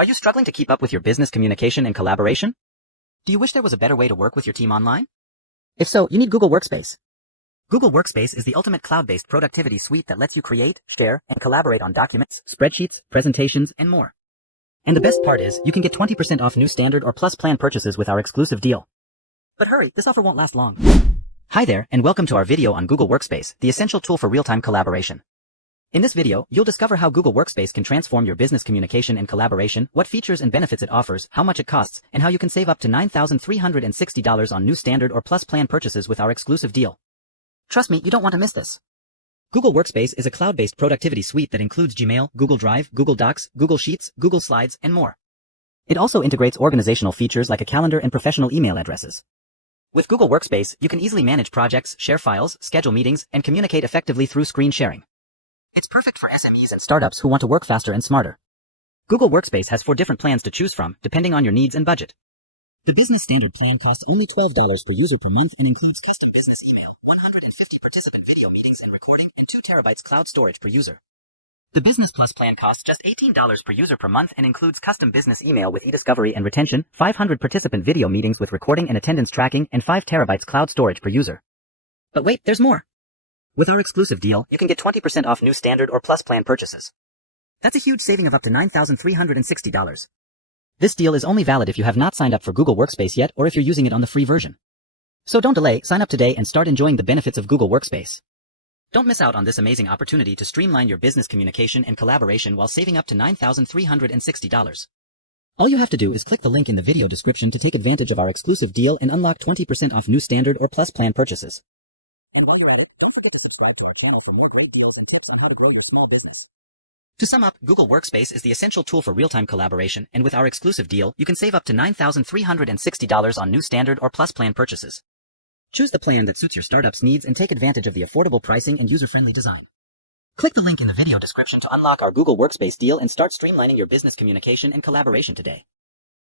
Are you struggling to keep up with your business communication and collaboration? Do you wish there was a better way to work with your team online? If so, you need Google Workspace. Google Workspace is the ultimate cloud-based productivity suite that lets you create, share, and collaborate on documents, spreadsheets, presentations, and more. And the best part is, you can get 20% off new standard or plus plan purchases with our exclusive deal. But hurry, this offer won't last long. Hi there, and welcome to our video on Google Workspace, the essential tool for real-time collaboration. In this video, you'll discover how Google Workspace can transform your business communication and collaboration, what features and benefits it offers, how much it costs, and how you can save up to $9,360 on new standard or plus plan purchases with our exclusive deal. Trust me, you don't want to miss this. Google Workspace is a cloud-based productivity suite that includes Gmail, Google Drive, Google Docs, Google Sheets, Google Slides, and more. It also integrates organizational features like a calendar and professional email addresses. With Google Workspace, you can easily manage projects, share files, schedule meetings, and communicate effectively through screen sharing. It's perfect for SMEs and startups who want to work faster and smarter. Google Workspace has 4 different plans to choose from, depending on your needs and budget. The business standard plan costs only $12 per user per month and includes custom business email, 150 participant video meetings and recording, and 2 terabytes cloud storage per user. The Business Plus plan costs just $18 per user per month and includes custom business email with e-discovery and retention, 500 participant video meetings with recording and attendance tracking, and 5 terabytes cloud storage per user. But wait, there's more. With our exclusive deal, you can get 20% off new standard or plus plan purchases. That's a huge saving of up to $9,360. This deal is only valid if you have not signed up for Google Workspace yet or if you're using it on the free version. So don't delay, sign up today and start enjoying the benefits of Google Workspace. Don't miss out on this amazing opportunity to streamline your business communication and collaboration while saving up to $9,360. All you have to do is click the link in the video description to take advantage of our exclusive deal and unlock 20% off new standard or plus plan purchases. And while you're at it, don't forget to subscribe to our channel for more great deals and tips on how to grow your small business. To sum up, Google Workspace is the essential tool for real-time collaboration, and with our exclusive deal, you can save up to $9,360 on new standard or plus plan purchases. Choose the plan that suits your startup's needs and take advantage of the affordable pricing and user-friendly design. Click the link in the video description to unlock our Google Workspace deal and start streamlining your business communication and collaboration today.